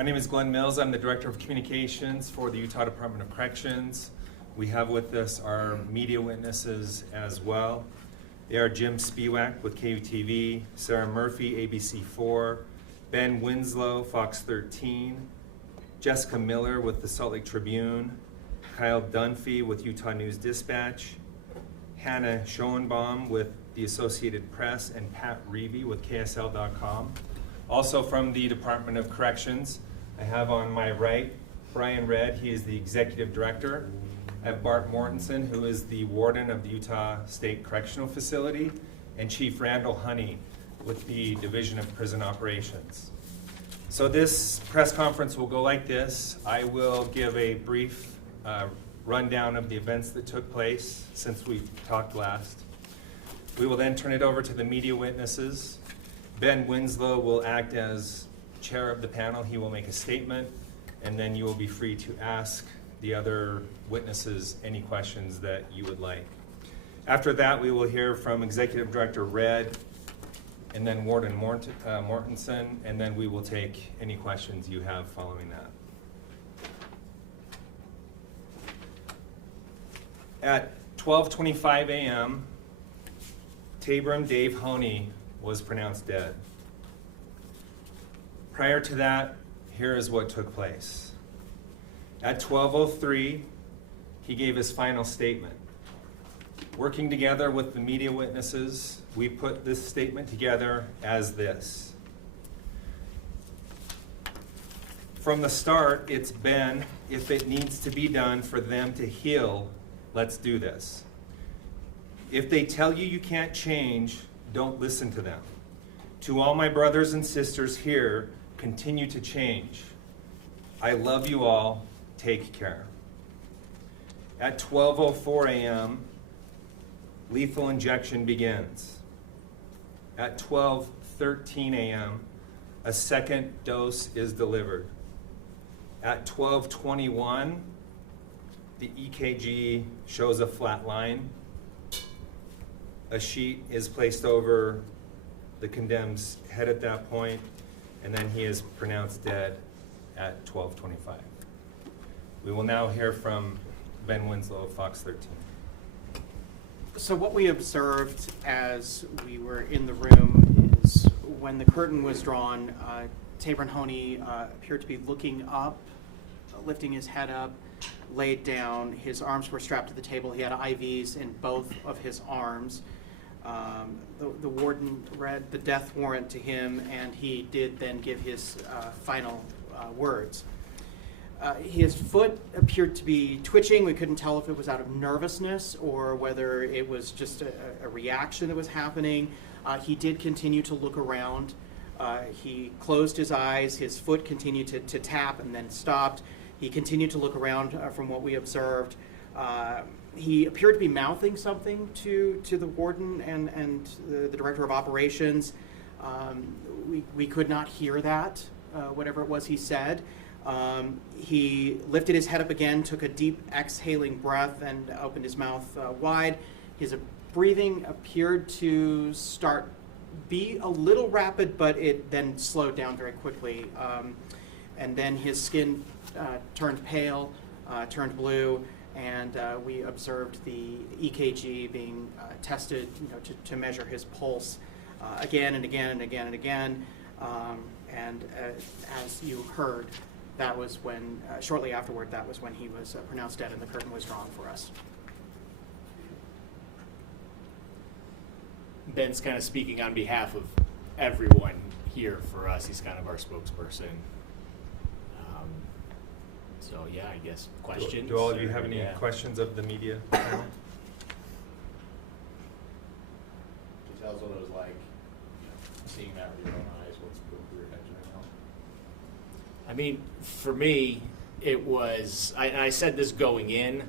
My name is Glenn Mills. I'm the Director of Communications for the Utah Department of Corrections. We have with us our media witnesses as well. They are Jim Spiewak with KUTV, Sarah Murphy, ABC4, Ben Winslow, Fox 13, Jessica Miller with the Salt Lake Tribune, Kyle Dunphy with Utah News Dispatch, Hannah Schoenbaum with the Associated Press, and Pat Reevy with KSL.com. Also from the Department of Corrections, I have on my right Brian Redd. He is the Executive Director. I have Bart Mortensen, who is the Warden of the Utah State Correctional Facility, and Chief Randall Honie with the Division of Prison Operations. So this press conference will go like this. I will give a brief rundown of the events that took place since we talked last. We will then turn it over to the media witnesses. Ben Winslow will act as chair of the panel. He will make a statement, and then you will be free to ask the other witnesses any questions that you would like. After that, we will hear from Executive Director Redd, and then Warden Mortensen, and then we will take any questions you have following that. At 12:25 a.m., Taberon Dave Honie was pronounced dead. Prior to that, here is what took place. At 12:03, he gave his final statement. Working together with the media witnesses, we put this statement together as this. From the start, it's been, if it needs to be done for them to heal, let's do this. If they tell you you can't change, don't listen to them. To all my brothers and sisters here, continue to change. I love you all. Take care. At 12:04 a.m., lethal injection begins. At 12:13 a.m., a second dose is delivered. At 12:21, the EKG shows a flat line. A sheet is placed over the condemned's head at that point, and then he is pronounced dead at 12:25. We will now hear from Ben Winslow of Fox 13. So what we observed as we were in the room is when the curtain was drawn, Taberon Honie appeared to be looking up, lifting his head up, laid down. His arms were strapped to the table. He had IVs in both of his arms. The warden read the death warrant to him, and he did then give his final words. His foot appeared to be twitching. We couldn't tell if it was out of nervousness or whether it was just a reaction that was happening. He did continue to look around. He closed his eyes. His foot continued to tap and then stopped. He continued to look around from what we observed. He appeared to be mouthing something to the warden and the director of operations. We could not hear that, whatever it was he said. He lifted his head up again, took a deep exhaling breath, and opened his mouth wide. His breathing appeared to be a little rapid, but it then slowed down very quickly. And then his skin turned pale, turned blue, and we observed the EKG being tested, to measure his pulse again and again and again and again. And as you heard, that was when, shortly afterward, that was when he was pronounced dead and the curtain was drawn for us. Ben's kind of speaking on behalf of everyone here for us. He's kind of our spokesperson. So yeah, I guess questions. Do all of you have any questions of the media panel? Can you tell us what it was like, seeing that with your own eyes? What's your reaction right now? I mean, for me, it was, I said this going in,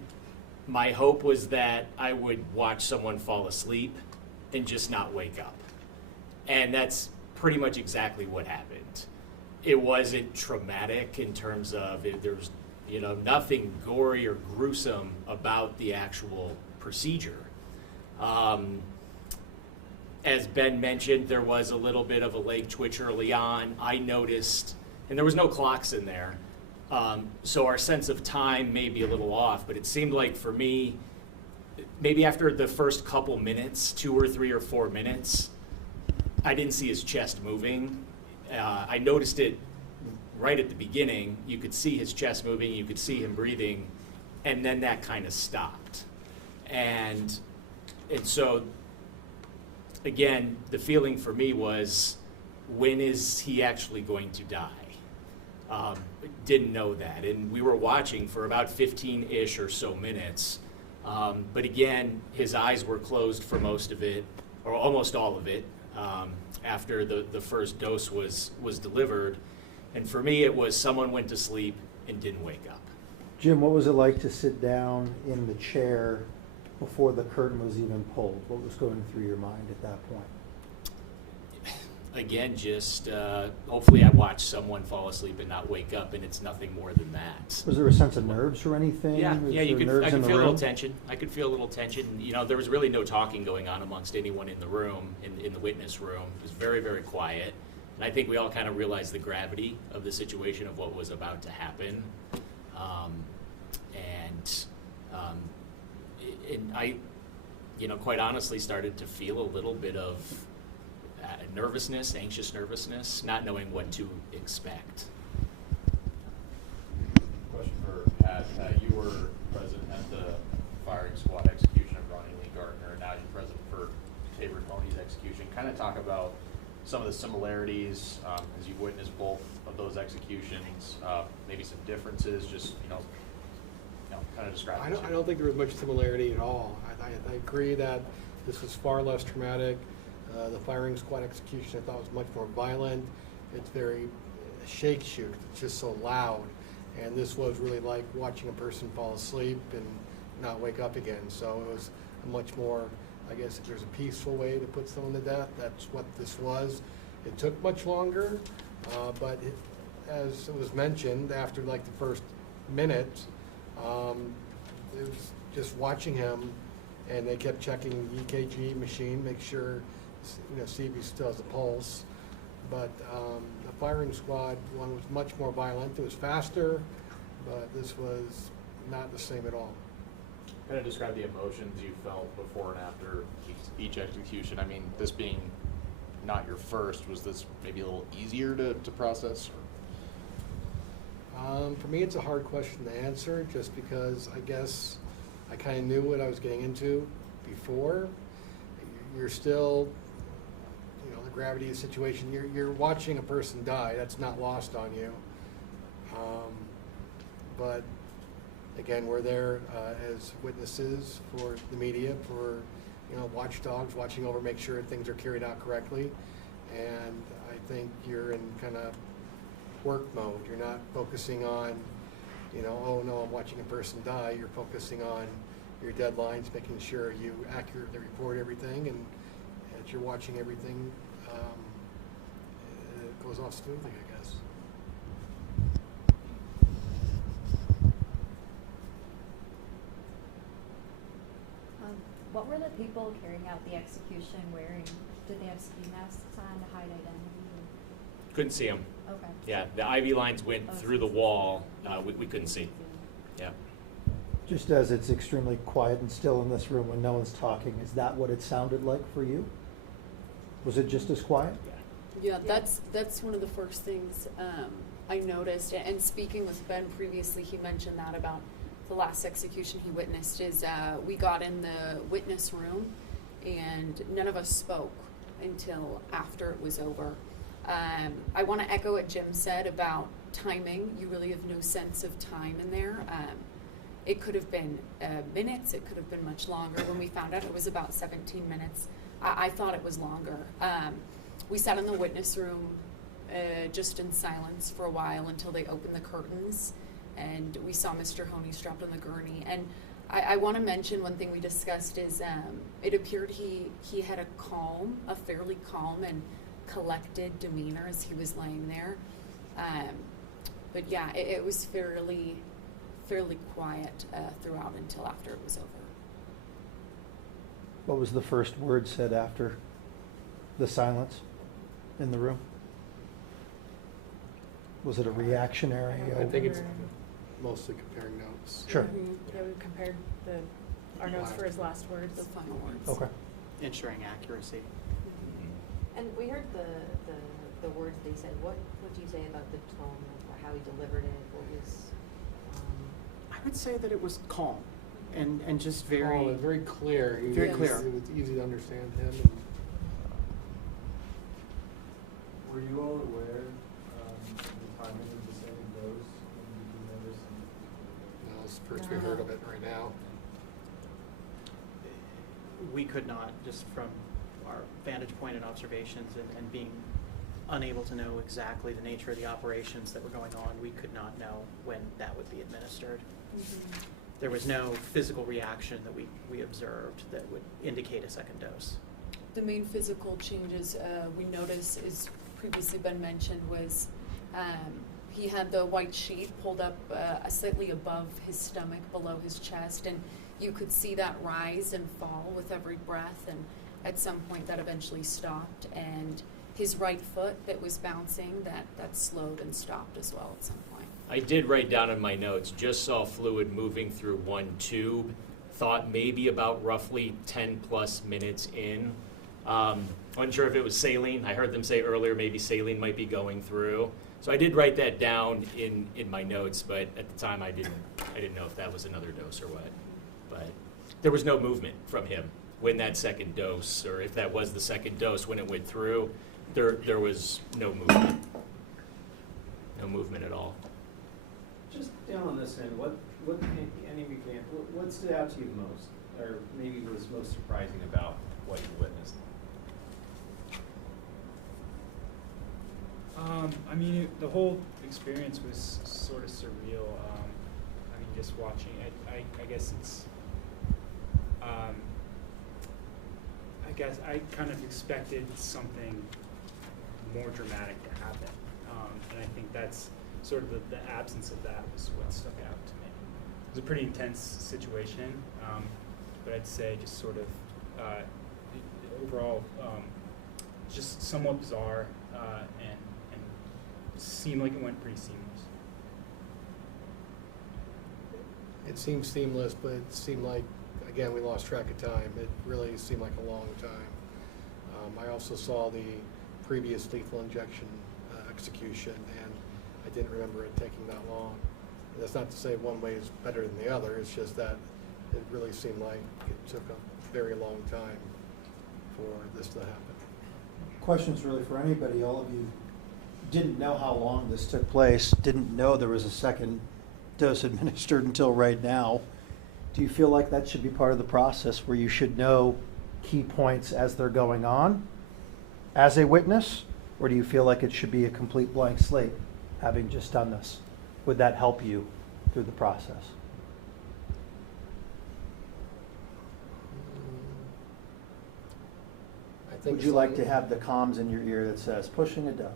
my hope was that I would watch someone fall asleep and just not wake up. And that's pretty much exactly what happened. It wasn't traumatic in terms of, there was nothing gory or gruesome about the actual procedure. As Ben mentioned, there was a little bit of a leg twitch early on. I noticed And there was no clocks in there. So our sense of time may be a little off, but it seemed like for me, maybe after the first couple minutes, 2 or 3 or 4 minutes, I didn't see his chest moving. I noticed it right at the beginning. You could see his chest moving, you could see him breathing, and then that kind of stopped. And so, again, the feeling for me was, when is he actually going to die? Didn't know that. And we were watching for about 15-ish or so minutes. But again, his eyes were closed for most of it, or almost all of it, after the first dose was delivered. And for me, it was someone went to sleep and didn't wake up. Jim, what was it like to sit down in the chair before the curtain was even pulled? What was going through your mind at that point? Again, just hopefully I watched someone fall asleep and not wake up, and it's nothing more than that. Was there a sense of nerves or anything? Yeah, Was you there could. nerves I in could the feel a little room? tension. I could feel a little tension. You know, there was really no talking going on amongst anyone in the room, in the witness room. It was very, very quiet, and I think we all kind of realized the gravity of the situation of what was about to happen, and I, you know, quite honestly, started to feel a little bit of nervousness, anxious nervousness, not knowing what to expect. Question for Pat. You were present at the firing squad execution of Ronnie Lee Gardner. Now you're present for Taberon Honie's execution. Kind of talk about some of the similarities as you've witnessed both of those executions. Maybe some differences. Just kind of describe. I don't think there was much similarity at all. I agree that this was far less traumatic. The firing squad execution I thought was much more violent. It's very shake shoot. It's just so loud. And this was really like watching a person fall asleep and not wake up again. So it was a much more, I guess if there's a peaceful way to put someone to death, that's what this was. It took much longer, but as it was mentioned, after like the first minute, it was just watching him, and they kept checking the EKG machine, make sure, see if he still has a pulse. But the firing squad one was much more violent. It was faster, but this was not the same at all. Kind of describe the emotions you felt before and after each execution. I mean, this being not your first, was this maybe a little easier to process? For me, it's a hard question to answer, just because I guess I kind of knew what I was getting into before. You're still, the gravity of the situation. You're watching a person die. That's not lost on you. But again, we're there as witnesses for the media, for watchdogs, watching over, make sure things are carried out correctly. And I think you're in kind of work mode. You're not focusing on, oh no, I'm watching a person die. You're focusing on your deadlines, making sure you accurately report everything, and as you're watching everything, it goes off smoothly, I guess. What were the people carrying out the execution wearing? Did they have ski masks on to hide identity? Couldn't see him. Okay. Yeah, the IV lines went through the wall. We couldn't see. Yeah. Just as it's extremely quiet and still in this room when no one's talking, is that what it sounded like for you? Was it just as quiet? Yeah, that's one of the first things I noticed. And speaking with Ben previously, he mentioned that about the last execution he witnessed is we got in the witness room and none of us spoke until after it was over. I want to echo what Jim said about timing. You really have no sense of time in there. It could have been minutes, it could have been much longer. When we found out it was about 17 minutes, I thought it was longer. We sat in the witness room just in silence for a while until they opened the curtains, and we saw Mr. Honie strapped on the gurney. And I want to mention one thing we discussed is it appeared he had a fairly calm and collected demeanor as he was laying there. But yeah, it was fairly quiet throughout until after it was over. What was the first word said after the silence in the room? Was it a reactionary? I think it's mostly comparing notes. Sure. Yeah, we compared our notes for his last words. The final words. Okay. Ensuring accuracy. And we heard the words they said. What would you say about the tone or how he delivered it? What was, I would say that it was calm and just Very, very, very clear. Very It was- clear. It was easy to understand him. And Were you all aware the timing of the second dose? When did you notice? that was the first we heard of it right now. we could not, just from our vantage point and observations and being unable to know exactly the nature of the operations that were going on, we could not know when that would be administered. There was no physical reaction that we observed that would indicate a second dose. The main physical changes we noticed, as previously been mentioned, was he had the white sheet pulled up slightly above his stomach, below his chest, and you could see that rise and fall with every breath, and at some point that eventually stopped, and his right foot that was bouncing, that slowed and stopped as well at some point. I did write down in my notes, just saw fluid moving through one tube, thought maybe about roughly 10 plus minutes in. Unsure if it was saline. I heard them say earlier maybe saline might be going through. So I did write that down in my notes, but at the time I didn't know if that was another dose or what. But there was no movement from him when that second dose, or if that was the second dose when it went through, there was no movement. No movement at all. Just down on this end, what any of you can, what stood out to you the most, or maybe was most surprising about what you witnessed? I mean, the whole experience was sort of surreal. I mean, just watching it, I guess it's, I guess I kind of expected something more dramatic to happen. And I think that's sort of the absence of that was what stuck out to me. It was a pretty intense situation, but I'd say just sort of overall just somewhat bizarre and seemed like it went pretty seamless. It seemed seamless, but it seemed like, again, we lost track of time. It really seemed like a long time. I also saw the previous lethal injection execution, and I didn't remember it taking that long. And that's not to say one way is better than the other. It's just that it really seemed like it took a very long time for this to happen. Question's really for anybody. All of you didn't know how long this took place, didn't know there was a second dose administered until right now. Do you feel like that should be part of the process where you should know key points as they're going on as a witness? Or do you feel like it should be a complete blank slate, having just done this? Would that help you through the process? I think Would you like to have the comms in your ear that says pushing a dose,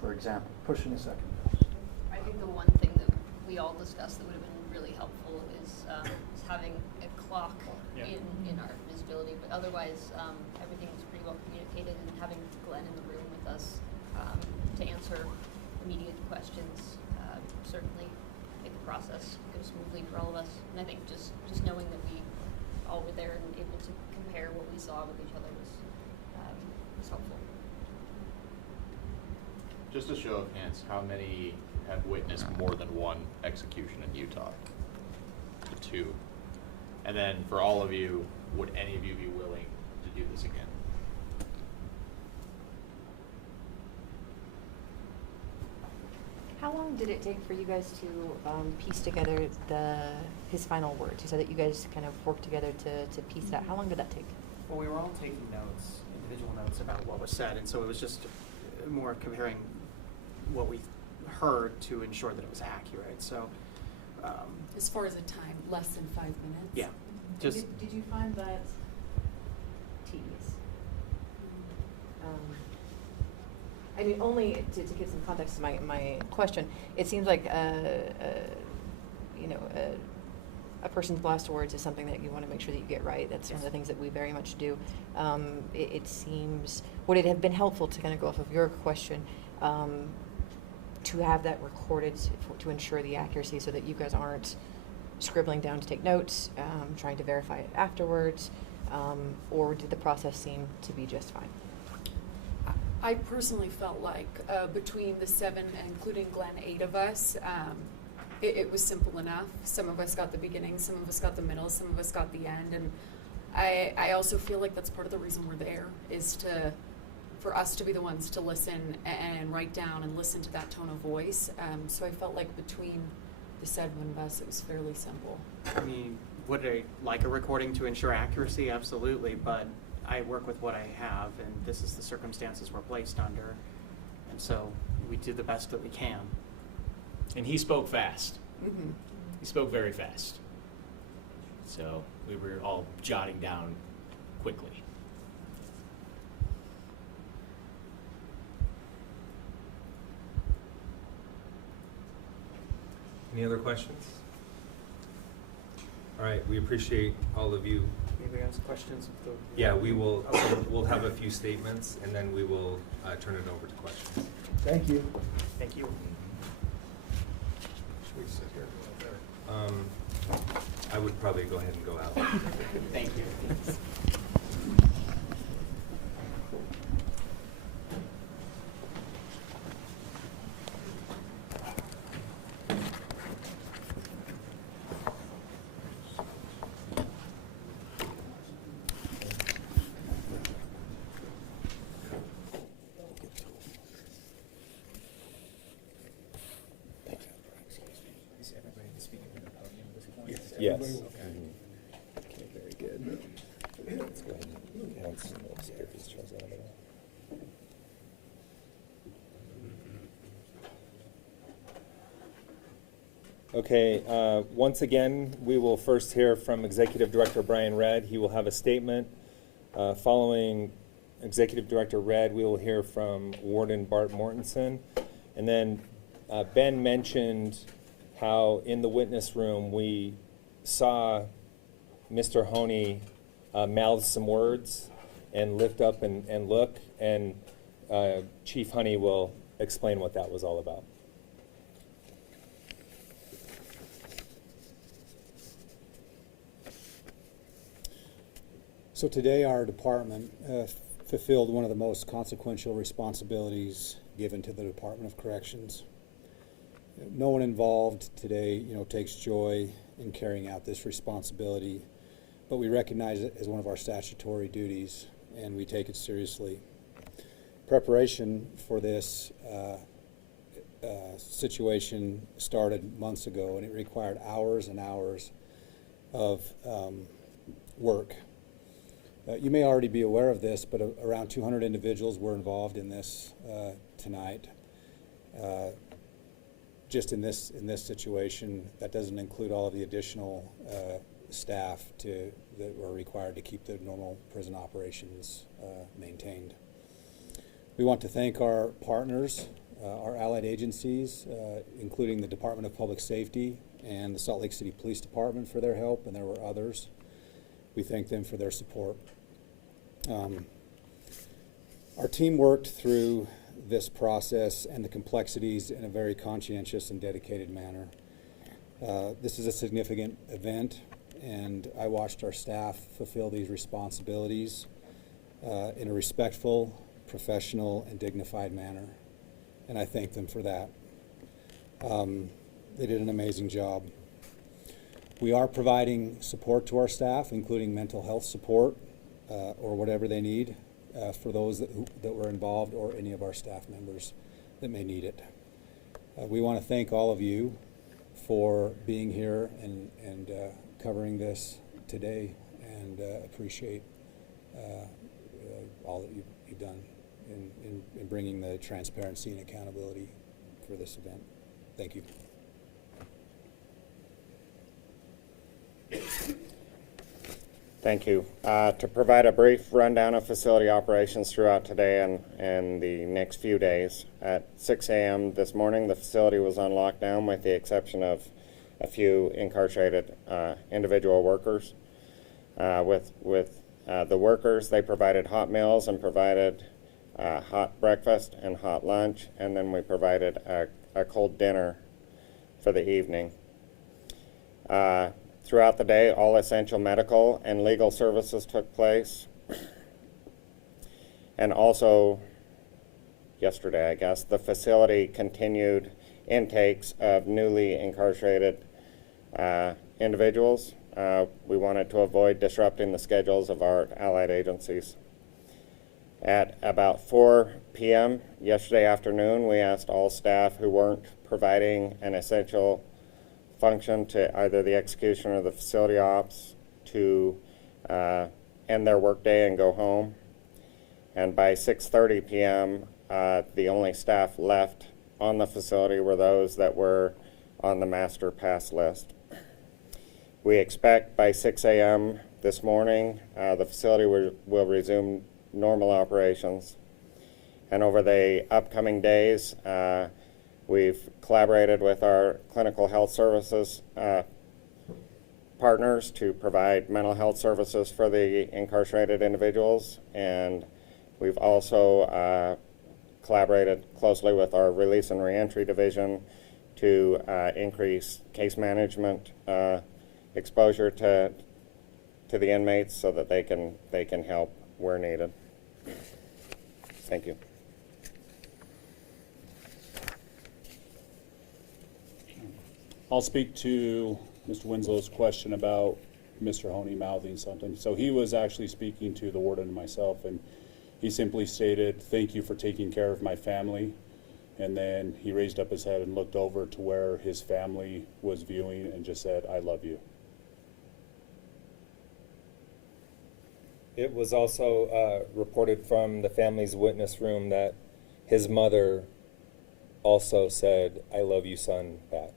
for example, pushing a second dose? I think the one thing that we all discussed that would have been really helpful is having a clock in our visibility, but otherwise everything was pretty well communicated, and having Glenn in the room with us to answer immediate questions certainly made the process go smoothly for all of us. And I think just knowing that we all were there and able to compare what we saw with each other was helpful. Just a show of hands, how many have witnessed more than one execution in Utah? 2. And then for all of you, would any of you be willing to do this again? how long did it take for you guys to piece together his final words? You said that you guys kind of worked together to piece that. How long did that take? Well, we were all taking notes, individual notes about what was said, and so it was just more comparing what we heard to ensure that it was accurate. So, As far as a time, less than 5 minutes. yeah, just Did you find that tedious? I mean, only to give some context to my question, it seems like a person's last words is something that you want to make sure that you get right. That's one of the things that we very much do. It seems, would it have been helpful to kind of go off of your question, to have that recorded to ensure the accuracy so that you guys aren't scribbling down to take notes, trying to verify it afterwards, or did the process seem to be just fine? I personally felt like between the 7, including Glenn, 8 of us, it was simple enough. Some of us got the beginning, some of us got the middle, some of us got the end, and I also feel like that's part of the reason we're there, is for us to be the ones to listen and write down and listen to that tone of voice. So I felt like between the 7 of us, it was fairly simple. I mean, would I like a recording to ensure accuracy? Absolutely, but I work with what I have, and this is the circumstances we're placed under, and so we do the best that we can. And he spoke fast. Mm-hmm. He spoke very fast. So we were all jotting down quickly. Any other questions? All right, we appreciate all of you. Anybody has questions of the? Yeah, we'll have a few statements, and then we will turn it over to questions. Thank you. Thank you. Should we sit here or out there? I would probably go ahead and go out. Thank you. Yes. Okay, very good. Let's go ahead and cancel those if this shows up. Okay, once again, we will first hear from Executive Director Brian Redd. He will have a statement. Following Executive Director Redd, we will hear from Warden Bart Mortensen. And then Ben mentioned how in the witness room we saw Mr. Honie mouth some words and lift up and look, and Chief Honie will explain what that was all about. So today our department fulfilled one of the most consequential responsibilities given to the Department of Corrections. No one involved today, takes joy in carrying out this responsibility, but we recognize it as one of our statutory duties, and we take it seriously. Preparation for this situation started months ago, and it required hours and hours of work. You may already be aware of this, but around 200 individuals were involved in this tonight. Just in this situation, that doesn't include all of the additional staff that were required to keep the normal prison operations maintained. We want to thank our partners, our allied agencies, including the Department of Public Safety and the Salt Lake City Police Department for their help, and there were others. We thank them for their support. Our team worked through this process and the complexities in a very conscientious and dedicated manner. This is a significant event, and I watched our staff fulfill these responsibilities in a respectful, professional, and dignified manner, and I thank them for that. They did an amazing job. We are providing support to our staff, including mental health support or whatever they need for those that were involved, or any of our staff members that may need it. We want to thank all of you for being here and covering this today, and appreciate all that you've done in bringing the transparency and accountability for this event. Thank you. Thank you. To provide a brief rundown of facility operations throughout today and the next few days, at 6 a.m. this morning, the facility was on lockdown with the exception of a few incarcerated individual workers. With the workers, they provided hot meals and provided hot breakfast and hot lunch, and then we provided a cold dinner for the evening. Throughout the day, all essential medical and legal services took place. And also, yesterday, I guess, the facility continued intakes of newly incarcerated individuals. We wanted to avoid disrupting the schedules of our allied agencies. At about 4 p.m. yesterday afternoon, we asked all staff who weren't providing an essential function to either the execution or the facility ops to end their workday and go home. And by 6:30 p.m., the only staff left on the facility were those that were on the master pass list. We expect by 6 a.m. this morning, the facility will resume normal operations. And over the upcoming days, we've collaborated with our clinical health services partners to provide mental health services for the incarcerated individuals. And we've also collaborated closely with our release and reentry division to increase case management exposure to the inmates so that they can help where needed. Thank you. I'll speak to Mr. Winslow's question about Mr. Honie mouthing something. So he was actually speaking to the warden and myself, and he simply stated, "Thank you for taking care of my family." And then he raised up his head and looked over to where his family was viewing and just said, "I love you." It was also reported from the family's witness room that his mother also said, "I love you, son," back.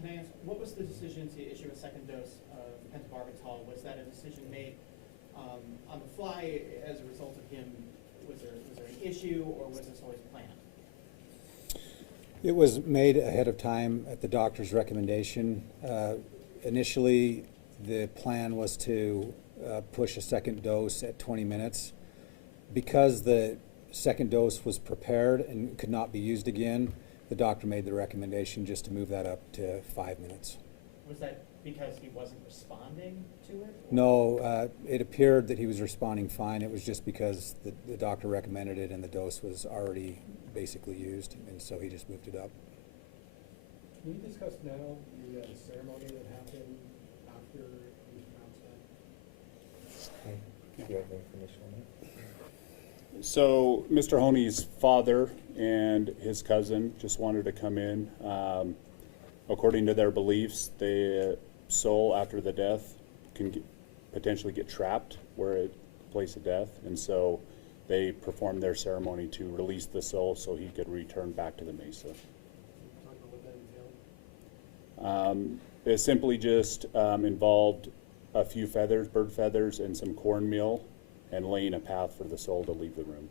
Can I ask, what was the decision to issue a second dose of pentobarbital? Was that a decision made on the fly as a result of him? Was there an issue, or was this always planned? It was made ahead of time at the doctor's recommendation. Initially, the plan was to push a second dose at 20 minutes. Because the second dose was prepared and could not be used again, the doctor made the recommendation just to move that up to 5 minutes. Was that because he wasn't responding to it? No, it appeared that he was responding fine. It was just because the doctor recommended it and the dose was already basically used, and so he just moved it up. Can you discuss now the ceremony that happened after he was pronounced dead? Do you have information on that? So Mr. Honie's father and his cousin just wanted to come in. According to their beliefs, the soul after the death can potentially get trapped where it place of death, and so they performed their ceremony to release the soul so he could return back to the mesa. It simply just involved a few feathers, bird feathers, and some cornmeal, and laying a path for the soul to leave the room.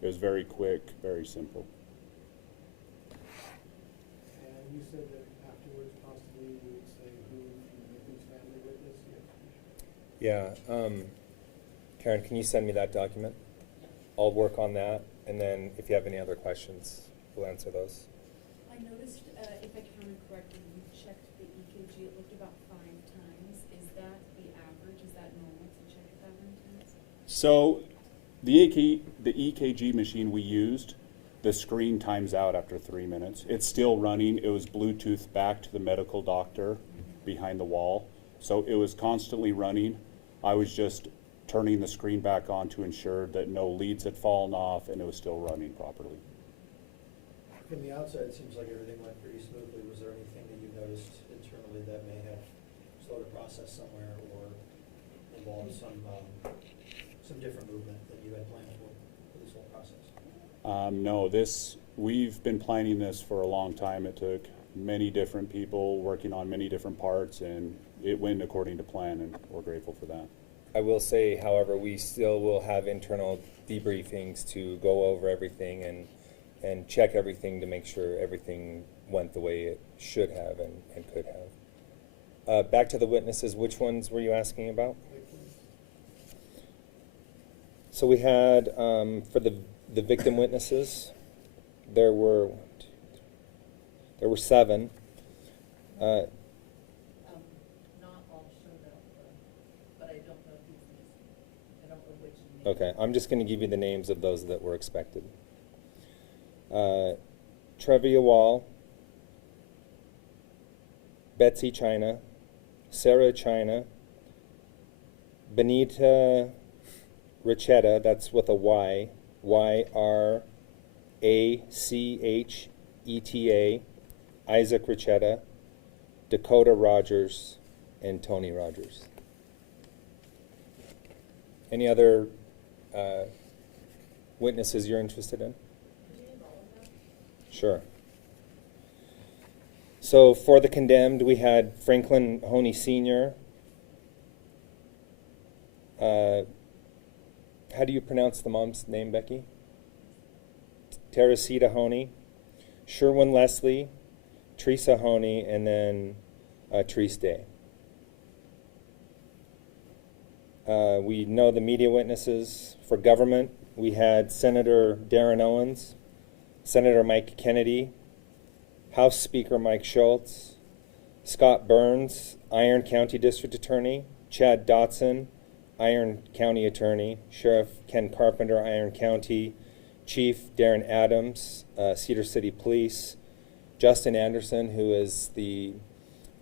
It was very quick, very simple. And you said that afterwards possibly you would say who from the victim's family witnessed the execution? Yeah, Karen, can you send me that document? I'll work on that, and then if you have any other questions, we'll answer those. I noticed, if I counted correctly, you checked the EKG, it looked about 5 times. Is that the average? Is that normal to check it that many times? So the EKG machine we used, the screen times out after 3 minutes. It's still running. It was Bluetooth back to the medical doctor behind the wall. So it was constantly running. I was just turning the screen back on to ensure that no leads had fallen off and it was still running properly. From the outside, it seems like everything went pretty smoothly. Was there anything that you noticed internally that may have slowed a process somewhere or involved some different movement that you had planned for this whole process? No, we've been planning this for a long time. It took many different people working on many different parts, and it went according to plan, and we're grateful for that. I will say, however, we still will have internal debriefings to go over everything and check everything to make sure everything went the way it should have and could have. Back to the witnesses, which ones were you asking about? So we had, for the victim witnesses, there were 7. Not all showed up, but I don't know if he's missing. I don't know which name. Okay, I'm just going to give you the names of those that were expected. Trevia Wall, Betsy China, Sarah China, Benita Racheta, that's with a Y, Y-R-A-C-H-E-T-A, Isaac Racheta, Dakota Rogers, and Tony Rogers. Any other witnesses you're interested in? Sure. So for the condemned, we had Franklin Honie Sr. How do you pronounce the mom's name, Becky? Teresita Honie, Sherwin Leslie, Teresa Honie, and then Therese Day. We know the media witnesses. For government, we had Senator Darren Owens, Senator Mike Kennedy, House Speaker Mike Schultz, Scott Burns, Iron County District Attorney, Chad Dotson, Iron County Attorney, Sheriff Ken Carpenter, Iron County, Chief Darren Adams, Cedar City Police, Justin Anderson, who is the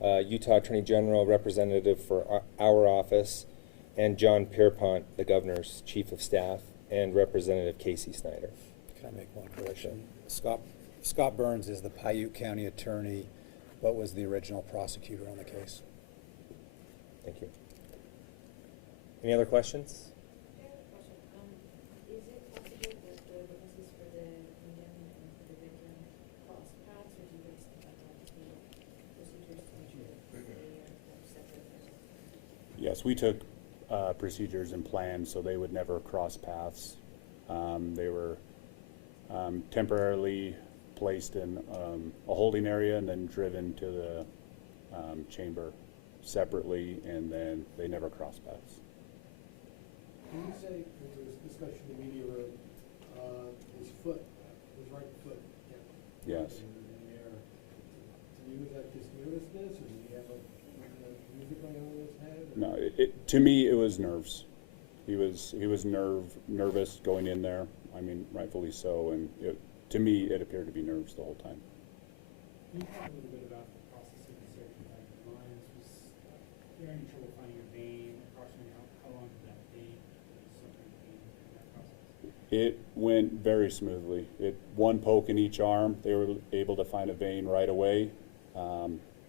Utah Attorney General representative for our office, and John Pierpont, the Governor's Chief of Staff, and Representative Casey Snyder. Can I make one correction? Scott Burns is the Paiute County Attorney, but was the original prosecutor on the case. Thank you. Any other questions? I have a question. Is it possible that the witnesses for the condemned and for the victim cross paths, or do you guys conduct all the procedures to ensure that they are separate? Yes, we took procedures and plans so they would never cross paths. They were temporarily placed in a holding area and then driven to the chamber separately, and then they never cross paths. Can you say, because there was discussion in the media room, his foot, his right foot kept Yes. in the air. To you, was that just nervousness, or did he have music going on in his head? Or? No, to me it was nerves. He was nervous going in there. I mean, rightfully so, and to me it appeared to be nerves the whole time. Can you talk a little bit about the process of the search of the lines? Was there any trouble finding a vein? Approximately how long did that take? Was something in that process? It went very smoothly. One poke in each arm, they were able to find a vein right away.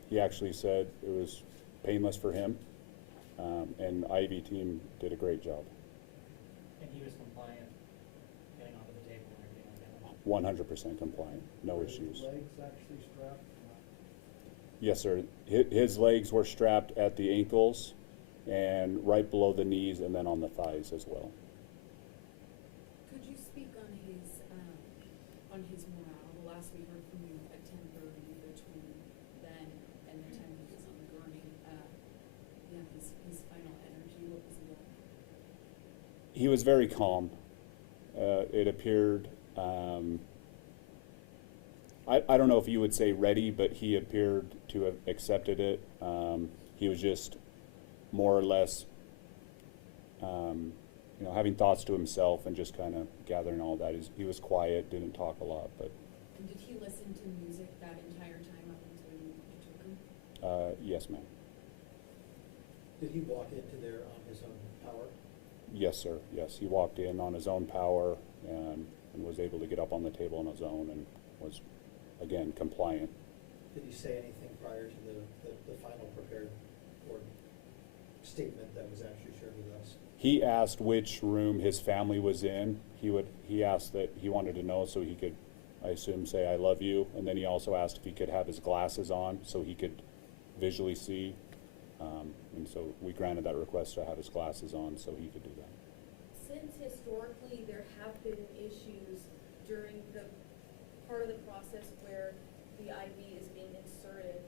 He actually said it was painless for him, and IV team did a great job. And he was compliant, getting onto the table and everything like that? 100% compliant, no issues. His legs actually strapped? Yes, sir. His legs were strapped at the ankles and right below the knees, and then on the thighs as well. Could you speak on his morale? The last we heard from you at 10:30 between then and the time he was on the gurney, his final energy, what was he like? He was very calm. It appeared, I don't know if you would say ready, but he appeared to have accepted it. He was just more or less, having thoughts to himself and just kind of gathering all that. He was quiet, didn't talk a lot, but. And did he listen to music that entire time up until you took him? Yes, ma'am. Did he walk into there on his own power? Yes, sir. Yes, he walked in on his own power and was able to get up on the table on his own and was, again, compliant. Did he say anything prior to the final prepared or statement that was actually shared with us? He asked which room his family was in. He asked that he wanted to know so he could, I assume, say, "I love you." And then he also asked if he could have his glasses on so he could visually see. And so we granted that request to have his glasses on so he could do that. Since historically there have been issues during the part of the process where the IV is being inserted,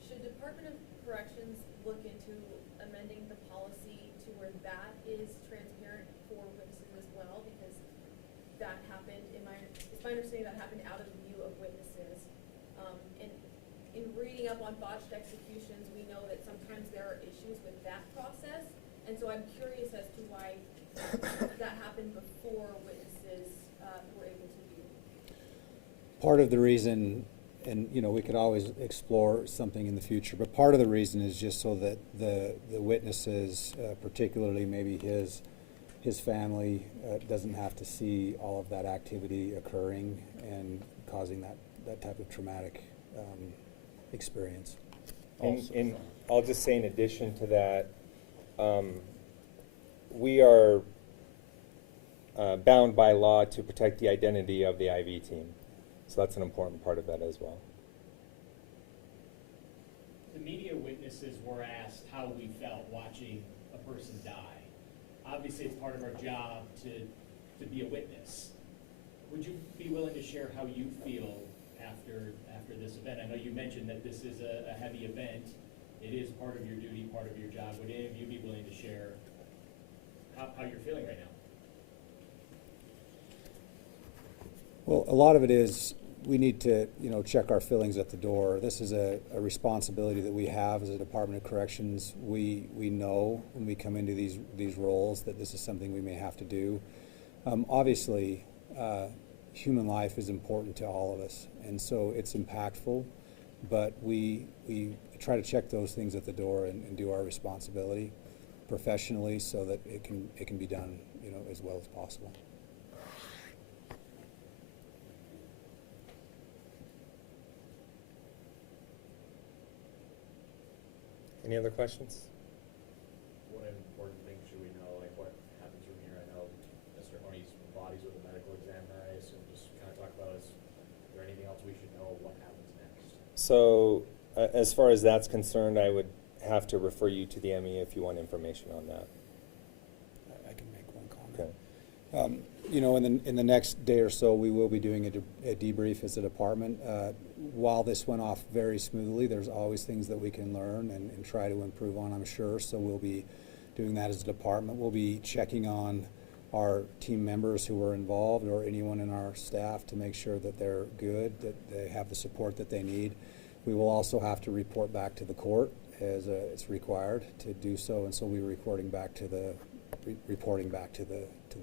should Department of Corrections look into amending the policy to where that is transparent for witnesses as well? Because that happened in my, it's my understanding that happened out of the view of witnesses. And in reading up on botched executions, we know that sometimes there are issues with that process. And so I'm curious as to why that happened before witnesses were able to view. Part of the reason, and we could always explore something in the future, but part of the reason is just so that the witnesses, particularly maybe his family, doesn't have to see all of that activity occurring and causing that type of traumatic experience. And I'll just say in addition to that, we are bound by law to protect the identity of the IV team. So that's an important part of that as well. The media witnesses were asked how we felt watching a person die. Obviously, it's part of our job to be a witness. Would you be willing to share how you feel after this event? I know you mentioned that this is a heavy event. It is part of your duty, part of your job. Would any of you be willing to share how you're feeling right now? Well, a lot of it is we need to, check our feelings at the door. This is a responsibility that we have as a Department of Corrections. We know when we come into these roles that this is something we may have to do. Obviously, human life is important to all of us, and so it's impactful. But we try to check those things at the door and do our responsibility professionally so that it can be done, as well as possible. Any other questions? What important things should we know, like what happens from here? I know Mr. Honie's body's with a medical examiner, I assume. Just kind of talk about, is there anything else we should know what happens next? So as far as that's concerned, I would have to refer you to the ME if you want information on that. I can make one comment. Okay. In the next day or so, we will be doing a debrief as a department. While this went off very smoothly, there's always things that we can learn and try to improve on, I'm sure. So we'll be doing that as a department. We'll be checking on our team members who were involved or anyone in our staff to make sure that they're good, that they have the support that they need. We will also have to report back to the court as it's required to do so, and so we'll be reporting back to the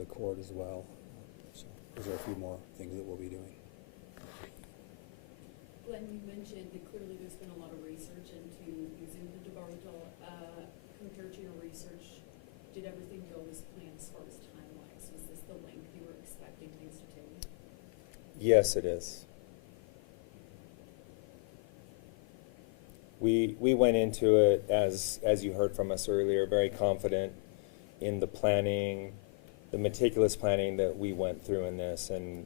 court as well. So those are a few more things that we'll be doing. Glenn, you mentioned that clearly there's been a lot of research into using the Taberon. Compared to your research, did everything go as planned as far as time-wise? Was this the length you were expecting things to take? Yes, it is. We went into it, as you heard from us earlier, very confident in the planning, the meticulous planning that we went through in this, and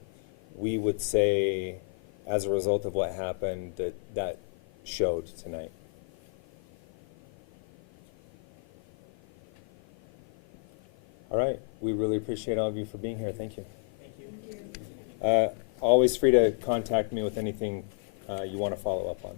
we would say, as a result of what happened, that showed tonight. All right, we really appreciate all of you for being here. Thank you. Thank you. Always free to contact me with anything you want to follow up on.